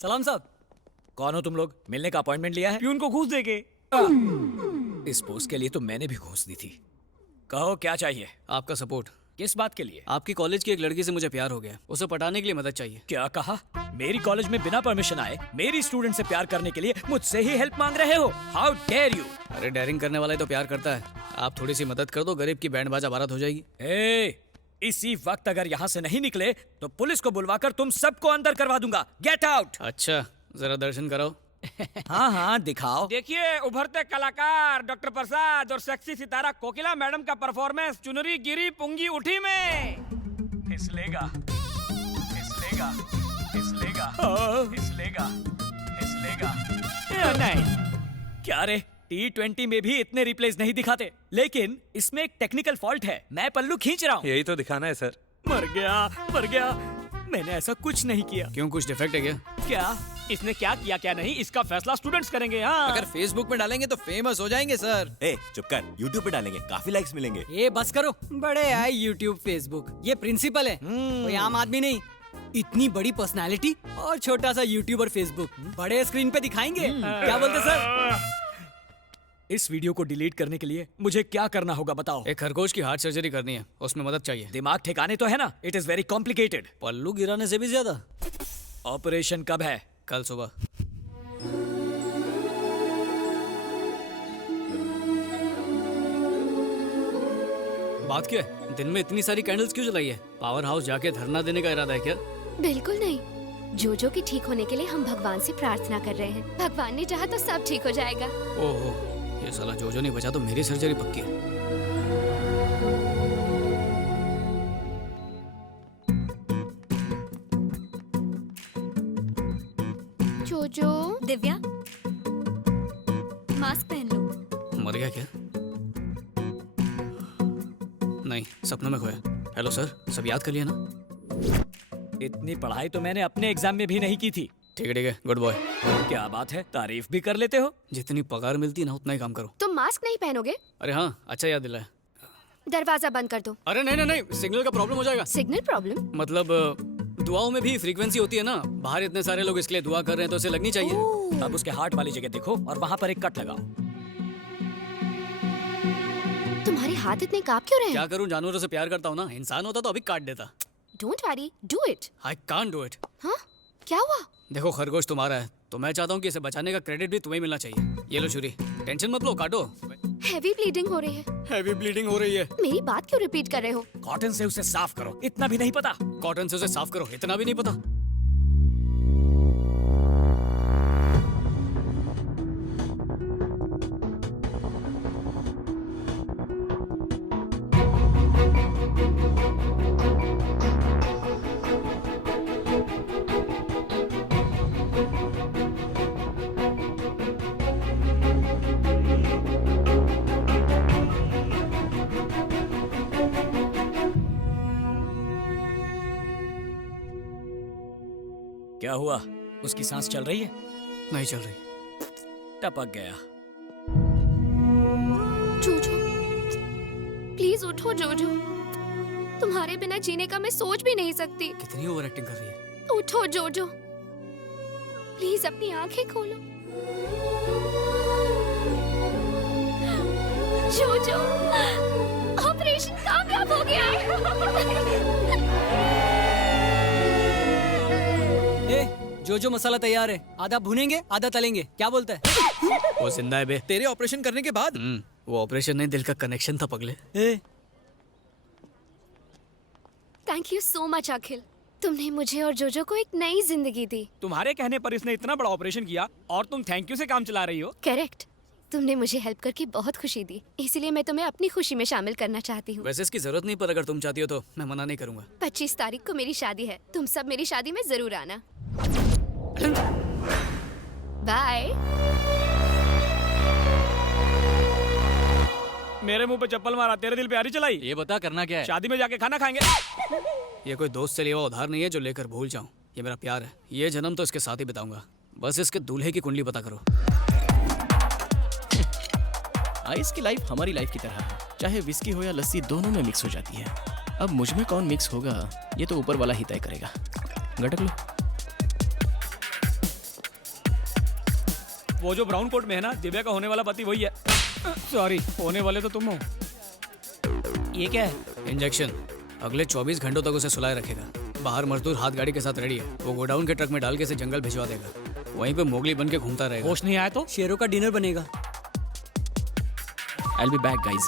सलाम साहब। कौन हो तुम लोग? मिलने का अपॉइंटमेंट लिया है? प्यून को घूस देके। इस पोस्ट के लिए तो मैंने भी घूस दी थी। कहो क्या चाहिए? आपका सपोर्ट। किस बात के लिए? आपकी कॉलेज की एक लड़की से मुझे प्यार हो गया, उसे पटाने के लिए मदद चाहिए। क्या कहा? मेरी कॉलेज में बिना परमिशन आए मेरी स्टूडेंट से प्यार करने के लिए मुझसे ही हेल्प मांग रहे हो? How dare you! अरे डेयरिंग करने वाला ही तो प्यार करता है। आप थोड़ी सी मदद कर दो, गरीब की बैंड बाजा बारात हो जाएगी। इसी वक्त अगर यहाँ से नहीं निकले तो पुलिस को बुलवाकर तुम सबको अंदर करवा दूंगा। Get out! अच्छा, जरा दर्शन कराओ। हाँ हाँ दिखाओ। देखिए उभरते कलाकार डॉक्टर प्रसाद और सेक्सी सितारा कोकिला मैडम का परफॉर्मेंस चुनरी गिरी पुंगी उठी में। फिसलेगा, फिसलेगा, फिसलेगा, फिसलेगा, फिसलेगा। नहीं क्या रे, T20 में भी इतने रिप्लेस नहीं दिखाते, लेकिन इसमें एक टेक्निकल फॉल्ट है। मैं पल्लू खींच रहा हूँ। यही तो दिखाना है सर। मर गया, मर गया। मैंने ऐसा कुछ नहीं किया। क्यों, कुछ डिफेक्ट है क्या? क्या? इसने क्या किया क्या नहीं इसका फैसला स्टूडेंट्स करेंगे। हाँ अगर फेसबुक में डालेंगे तो फेमस हो जाएंगे सर। ए चुप कर, यूट्यूब पे डालेंगे, काफी लाइक्स मिलेंगे। ये बस करो, बड़े आए यूट्यूब फेसबुक, ये प्रिंसिपल है, कोई आम आदमी नहीं। इतनी बड़ी पर्सनालिटी और छोटा सा यूट्यूब और फेसबुक, बड़े स्क्रीन पे दिखाएंगे। क्या बोलते सर? इस वीडियो को डिलीट करने के लिए मुझे क्या करना होगा बताओ? एक खरगोश की हार्ट सर्जरी करनी है, उसमें मदद चाहिए। दिमाग ठिकाने तो है ना? It is very complicated. पल्लू गिराने से भी ज्यादा। ऑपरेशन कब है? कल सुबह। बात क्या है? दिन में इतनी सारी कैंडल्स क्यों जलाई है? पावर हाउस जाके धरना देने का इरादा है क्या? बिल्कुल नहीं, जोजो के ठीक होने के लिए हम भगवान से प्रार्थना कर रहे हैं। भगवान ने चाहा तो सब ठीक हो जाएगा। ओहो, ये साला जोजो नहीं बचा तो मेरी सर्जरी पक्की है। जोजो, दिव्या, मास्क पहन लो। मर गया क्या? नहीं, सपनों में खोया। हेलो सर, सब याद कर लिया ना? इतनी पढ़ाई तो मैंने अपने एग्जाम में भी नहीं की थी। ठीक है, गुड बॉय। क्या बात है, तारीफ भी कर लेते हो। जितनी पगार मिलती है ना उतना ही काम करो। तुम मास्क नहीं पहनोगे? अरे हाँ, अच्छा याद दिलाया। दरवाजा बंद कर दो। अरे नहीं नहीं नहीं, सिग्नल का प्रॉब्लम हो जाएगा। Signal problem? मतलब दुआओं में भी फ्रीक्वेंसी होती है ना। बाहर इतने सारे लोग इसके लिए दुआ कर रहे हैं तो इसे लगनी चाहिए। अब उसके हार्ट वाली जगह देखो और वहाँ पर एक कट लगाओ। तुम्हारे हाथ इतने कांप क्यों रहे हैं? क्या करूं, जानवरों से प्यार करता हूँ ना। इंसान होता तो अभी काट देता। Don't worry, do it. I can't do it. हाँ, क्या हुआ? देखो, खरगोश तुम्हारा है तो मैं चाहता हूँ कि इसे बचाने का क्रेडिट भी तुम्हें मिलना चाहिए। ये लो छुरी, टेंशन मत लो, काटो। हैवी ब्लीडिंग हो रही है। हैवी ब्लीडिंग हो रही है? मेरी बात क्यों रिपीट कर रहे हो? कॉटन से उसे साफ करो, इतना भी नहीं पता? कॉटन से उसे साफ करो, इतना भी नहीं पता? क्या हुआ? उसकी सांस चल रही है? नहीं चल रही। टपक गया। जोजो, प्लीज उठो जोजो। तुम्हारे बिना जीने का मैं सोच भी नहीं सकती। कितनी ओवर एक्टिंग कर रही है। उठो जोजो, प्लीज अपनी आंखें खोलो। जोजो, ऑपरेशन कामयाब हो गया है। जोजो मसाला तैयार है, आधा भुनेंगे आधा तलेंगे, क्या बोलता है? वो जिंदा है बे। तेरे ऑपरेशन करने के बाद? वो ऑपरेशन नहीं, दिल का कनेक्शन था पगले। थैंक यू सो मच अखिल, तुमने मुझे और जोजो को एक नई जिंदगी दी। तुम्हारे कहने पर इसने इतना बड़ा ऑपरेशन किया और तुम थैंक यू से काम चला रही हो। करेक्ट, तुमने मुझे हेल्प करके बहुत खुशी दी, इसलिए मैं तुम्हें अपनी खुशी में शामिल करना चाहती हूँ। वैसे इसकी जरूरत नहीं, पर अगर तुम चाहती हो तो मैं मना नहीं करूंगा। 25 तारीख को मेरी शादी है, तुम सब मेरी शादी में जरूर आना। बाय। मेरे मुंह पे चप्पल मारा, तेरे दिल पे आरी चलाई। ये बता करना क्या है? शादी में जाके खाना खाएंगे। ये कोई दोस्त से लिया हुआ उधार नहीं है जो लेकर भूल जाऊं। ये मेरा प्यार है, ये जन्म तो इसके साथ ही बिताऊंगा। बस इसके दूल्हे की कुंडली पता करो। आइस की लाइफ हमारी लाइफ की तरह है, चाहे विस्की हो या लस्सी दोनों में मिक्स हो जाती है। अब मुझ में कौन मिक्स होगा ये तो ऊपर वाला ही तय करेगा। गटक लो। वो जो ब्राउन कोट में है ना, दिव्या का होने वाला पति वही है। सॉरी, होने वाले तो तुम हो। ये क्या है? इंजेक्शन अगले 24 घंटों तक उसे सुलाए रखेगा। बाहर मजदूर हाथ गाड़ी के साथ रेडी है, वो गोडाउन के ट्रक में डाल के इसे जंगल भिजवा देगा। वहीं पे मोगली बन के घूमता रहेगा। होश नहीं आया तो शेरों का डिनर बनेगा। I'll be back, guys.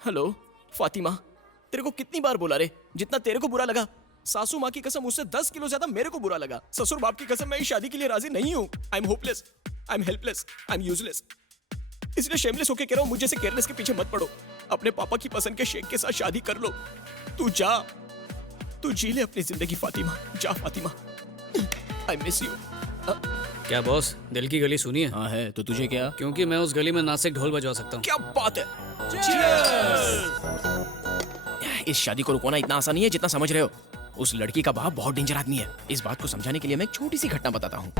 Hello Fatima, तेरे को कितनी बार बोला रे, जितना तेरे को बुरा लगा सासू माँ की कसम उससे 10 किलो ज्यादा मेरे को बुरा लगा। ससुर बाप की कसम मैं इस शादी के लिए राजी नहीं हूँ। I am hopeless, I am helpless, I am useless. इसलिए शेमलेस होके कह रहा हूँ, मुझे से केयरलेस के पीछे मत पड़ो। अपने पापा की पसंद के शेख के साथ शादी कर लो। तू जा, तू जी ले अपनी जिंदगी फातिमा, जा फातिमा। I miss you. क्या बॉस, दिल की गली सुनी है? हाँ है, तो तुझे क्या? क्योंकि मैं उस गली में नासिक ढोल बजवा सकता हूँ। क्या बात है। इस शादी को रुकवाना इतना आसान नहीं है जितना समझ रहे हो। उस लड़की का बाप बहुत डेंजर आदमी है। इस बात को समझाने के लिए मैं एक छोटी सी घटना बताता हूँ।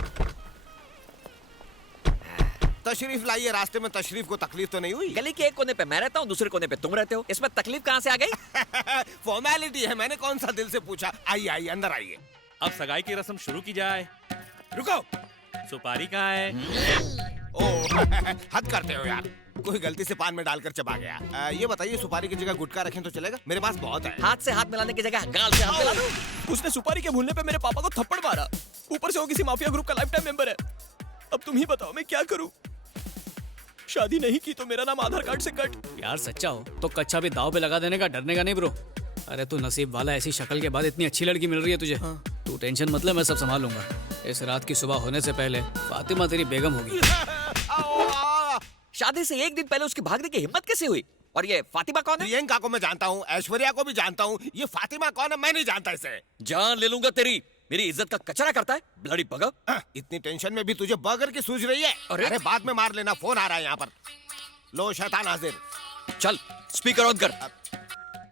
तशरीफ लाइए। रास्ते में तशरीफ को तकलीफ तो नहीं हुई? गली के एक कोने पे मैं रहता हूँ, दूसरे कोने पे तुम रहते हो, इसमें तकलीफ कहाँ से आ गई? फॉर्मेलिटी है, मैंने कौन सा दिल से पूछा। आइए आइए अंदर आइए। अब सगाई की रस्म शुरू की जाए। रुको, सुपारी कहाँ है? ओ हद करते हो यार, कोई गलती से पान में डालकर चबा गया। ये बताइए, सुपारी की जगह गुटखा रखें तो चलेगा? मेरे पास बहुत है। हाथ से हाथ मिलाने की जगह गाल से हाथ मिला दो। उसने सुपारी के भूलने पे मेरे पापा को थप्पड़ मारा। ऊपर से वो किसी माफिया ग्रुप का लाइफ टाइम मेंबर है। अब तुम ही बताओ मैं क्या करूं? शादी नहीं की तो मेरा नाम आधार कार्ड से कट। यार सच्चा हो तो कच्चा भी दाव पे लगा देने का, डरने का नहीं ब्रो। अरे तू नसीब वाला, ऐसी शक्ल के बाद इतनी अच्छी लड़की मिल रही है तुझे। हाँ। तू टेंशन मत ले, मैं सब संभाल लूंगा। इस रात की सुबह होने से पहले फातिमा तेरी बेगम होगी। शादी से एक दिन पहले उसकी भागने की हिम्मत कैसे हुई? और ये फातिमा कौन है? प्रियंका को मैं जानता हूँ, ऐश्वर्या को भी जानता हूँ, ये फातिमा कौन है मैं नहीं जानता इसे। जान ले लूंगा तेरी। मेरी इज्जत का कचरा करता है, ब्लडी बगर। इतनी टेंशन में भी तुझे बर्गर की सूझ रही है? अरे बाद में मार लेना, फोन आ रहा है यहाँ पर। लो शैतान हाजिर। चल स्पीकर ऑन कर।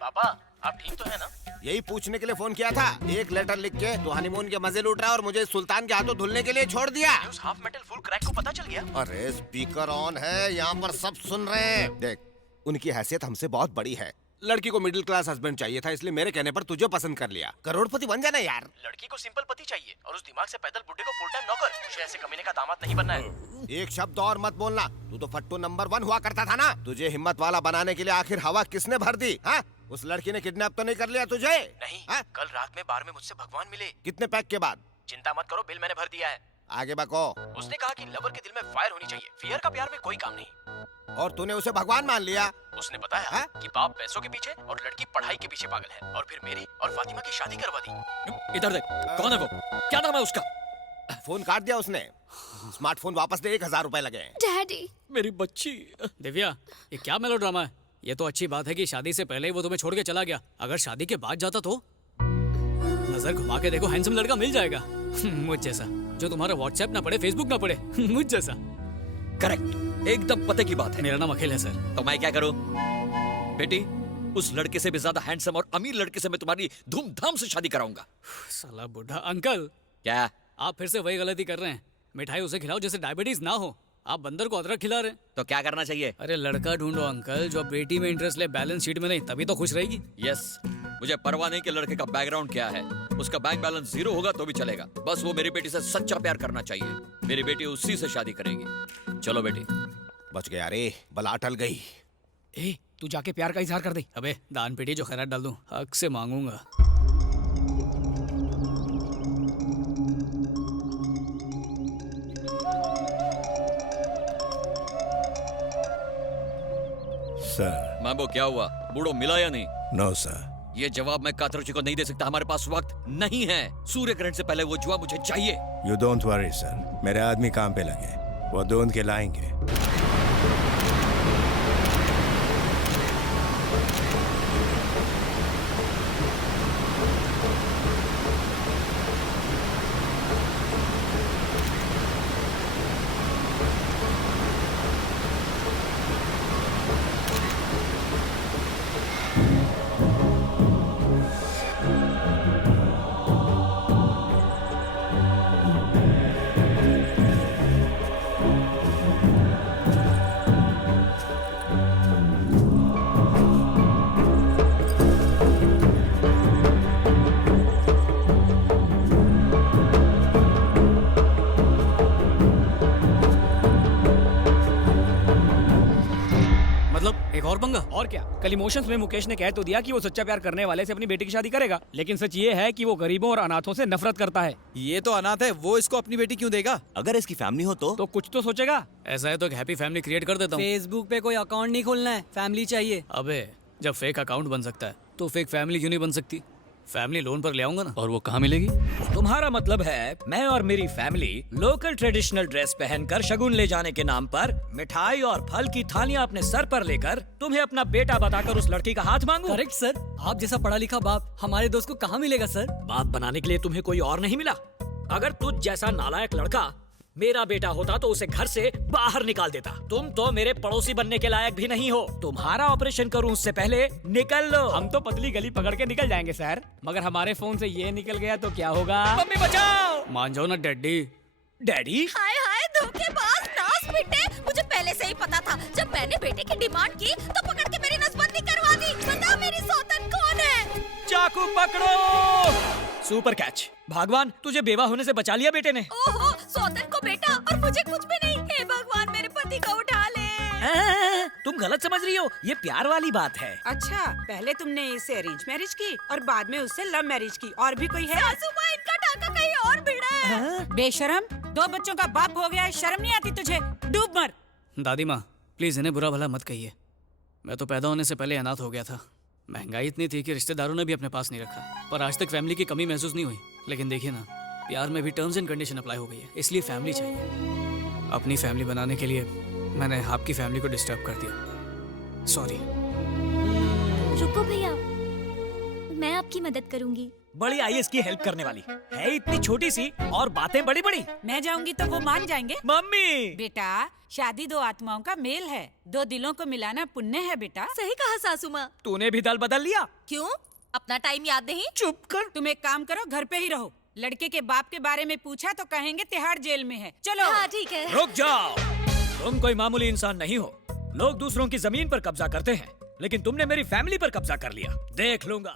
पापा आप ठीक तो है ना? यही पूछने के लिए फोन किया था। एक लेटर लिख के तो हनीमून के मजे लूट रहा है और मुझे सुल्तान के हाथों धुलने के लिए छोड़ दिया। उस हाफ मेटल फुल क्रैक को पता चल गया? अरे स्पीकर ऑन है, यहाँ पर सब सुन रहे हैं। देख, उनकी हैसियत हमसे बहुत बड़ी है। लड़की को मिडिल क्लास हस्बैंड चाहिए था, इसलिए मेरे कहने पर तुझे पसंद कर लिया। करोड़पति बन जाना यार। लड़की को सिंपल पति चाहिए और उस दिमाग से पैदल बुड्ढे को फुल टाइम नौकर। मुझे ऐसे कमीने का दामाद नहीं बनना है। एक शब्द और मत बोलना। तू तो फट्टू नंबर 1 हुआ करता था ना। तुझे हिम्मत वाला बनाने के लिए आखिर हवा किसने भर दी? हाँ? उस लड़की ने किडनैप तो नहीं कर लिया तुझे? नहीं। हाँ? कल रात में बार में मुझसे भगवान मिले। कितने पैक के बाद? चिंता मत करो, बिल मैंने भर दिया है। आगे बको। उसने कहा कि लवर के दिल में फायर होनी चाहिए, फियर का प्यार में कोई काम नहीं। और तूने उसे भगवान मान लिया? उसने बताया हाँ? कि बाप पैसों के पीछे और लड़की पढ़ाई के पीछे पागल है, और फिर मेरी और फातिमा की शादी करवा दी। इधर देख, कौन है वो? क्या नाम है उसका? फोन काट दिया उसने। स्मार्टफोन वापस दे, 1000 रुपए लगे। डैडी, मेरी बच्ची। दिव्या, ये क्या मेलोड्रामा है? ये तो अच्छी बात है कि शादी से पहले ही वो तुम्हें छोड़ के चला गया। अगर शादी के बाद जाता तो नजर घुमा के देखो, हैंडसम लड़का मिल जाएगा। मुझ जैसा, जो तुम्हारा व्हाट्सएप ना पढ़े, फेसबुक ना पढ़े। मुझ जैसा। करेक्ट, एकदम पते की बात है। मेरा नाम अखिल है सर। तो मैं क्या करूं? बेटी, उस लड़के से भी ज्यादा हैंडसम और अमीर लड़के से मैं तुम्हारी धूमधाम से शादी कराऊंगा। साला बुढ़ा अंकल। क्या? आप फिर से वही गलती कर रहे हैं। मिठाई उसे खिलाओ जैसे डायबिटीज ना हो। आप बंदर को अदरक खिला रहे हैं। तो क्या करना चाहिए? अरे लड़का ढूंढो अंकल, जो बेटी में इंटरेस्ट ले, बैलेंस शीट में नहीं, तभी तो खुश रहेगी। यस, मुझे परवाह नहीं कि लड़के का बैकग्राउंड क्या है। उसका बैंक बैलेंस 0 होगा तो भी चलेगा। बस वो मेरी बेटी से सच्चा प्यार करना चाहिए। मेरी बेटी उसी से शादी करेगी। चलो बेटी। बच गया रे, बला अटल गई। ए, तू जाके प्यार का इजहार कर दे। अबे दान पेटी जो खैरात डाल दूं, हक से मांगूंगा। सर। मैम्बो क्या हुआ? बूढ़ो मिला या नहीं? No sir. ये जवाब मैं कातरुचि को नहीं दे सकता। हमारे पास वक्त नहीं है। सूर्य ग्रहण से पहले वो जुआ मुझे चाहिए। यू डोंट वरी सर, मेरे आदमी काम पे लगे, वो ढूंढ के लाएंगे। और पंगा। और क्या, कल इमोशंस में मुकेश ने कह तो दिया कि वो सच्चा प्यार करने वाले से अपनी बेटी की शादी करेगा, लेकिन सच ये है कि वो गरीबों और अनाथों से नफरत करता है। ये तो अनाथ है, वो इसको अपनी बेटी क्यों देगा? अगर इसकी फैमिली हो तो कुछ तो सोचेगा। ऐसा है तो एक हैप्पी फैमिली क्रिएट कर देता हूँ। फेसबुक पे कोई अकाउंट नहीं खोलना है, फैमिली चाहिए। अबे जब फेक अकाउंट बन सकता है तो फेक फैमिली क्यों नहीं बन सकती? फैमिली लोन पर ले आऊंगा ना। और वो कहाँ मिलेगी? तुम्हारा मतलब है मैं और मेरी फैमिली लोकल ट्रेडिशनल ड्रेस पहनकर शगुन ले जाने के नाम पर मिठाई और फल की थालियां अपने सर पर लेकर तुम्हें अपना बेटा बताकर उस लड़की का हाथ मांगू? करेक्ट सर, आप जैसा पढ़ा लिखा बाप हमारे दोस्त को कहाँ मिलेगा सर? बाप बनाने के लिए तुम्हें कोई और नहीं मिला? अगर तुझ जैसा नालायक लड़का मेरा बेटा होता तो उसे घर से बाहर निकाल देता। तुम तो मेरे पड़ोसी बनने के लायक भी नहीं हो। तुम्हारा ऑपरेशन करूं उससे पहले निकल लो। हम तो पतली गली पकड़ के निकल जाएंगे सर, मगर हमारे फोन से ये निकल गया तो क्या होगा? मम्मी बचाओ। मान जाओ ना डैडी। डैडी? हाय हाय धोखेबाज नास बेटे, मुझे पहले से ही पता था। जब मैंने बेटे की डिमांड की तो पकड़ के मेरी नसबंदी करवा दी। बता मेरी सौतन कौन है? चाकू पकड़ो। Super catch. भगवान तुझे बेवा होने से बचा लिया बेटे ने। ओहो, सौतन को बेटा और मुझे कुछ भी नहीं। हे भगवान मेरे पति को उठा ले। तुम गलत समझ रही हो, ये प्यार वाली बात है। अच्छा, पहले तुमने इससे अरेंज मैरिज की और बाद में उससे लव मैरिज की। और भी कोई है? सासू माँ, इनका टाका कहीं और भिड़ा है। बेशरम, 2 बच्चों का बाप हो गया है, शर्म नहीं आती तुझे? डूब मर। दादी माँ प्लीज इन्हें बुरा भला मत कहिए। मैं तो पैदा होने से पहले अनाथ हो गया था। महंगाई इतनी थी कि रिश्तेदारों ने भी अपने पास नहीं रखा, पर आज तक फैमिली की कमी महसूस नहीं हुई। लेकिन देखिए ना, प्यार में भी टर्म्स एंड कंडीशन अप्लाई हो गई है, इसलिए फैमिली चाहिए। अपनी फैमिली बनाने के लिए मैंने आपकी फैमिली को डिस्टर्ब कर दिया, सॉरी। रुको भैया, मैं आपकी मदद करूंगी। बड़ी आईएएस की हेल्प करने वाली है, इतनी छोटी सी और बातें बड़ी बड़ी। मैं जाऊंगी तो वो मान जाएंगे? मम्मी बेटा, शादी 2 आत्माओं का मेल है, 2 दिलों को मिलाना पुण्य है बेटा। सही कहा सासू माँ। तूने भी दल बदल लिया। क्यों? अपना टाइम याद नहीं? चुप कर। तुम एक काम करो, घर पे ही रहो। लड़के के बाप के बारे में पूछा तो कहेंगे तिहाड़ जेल में है। चलो। हाँ ठीक है। रुक जाओ, तुम कोई मामूली इंसान नहीं हो। लोग दूसरों की जमीन पर कब्जा करते हैं, लेकिन तुमने मेरी फैमिली पर कब्जा कर लिया। देख लूंगा।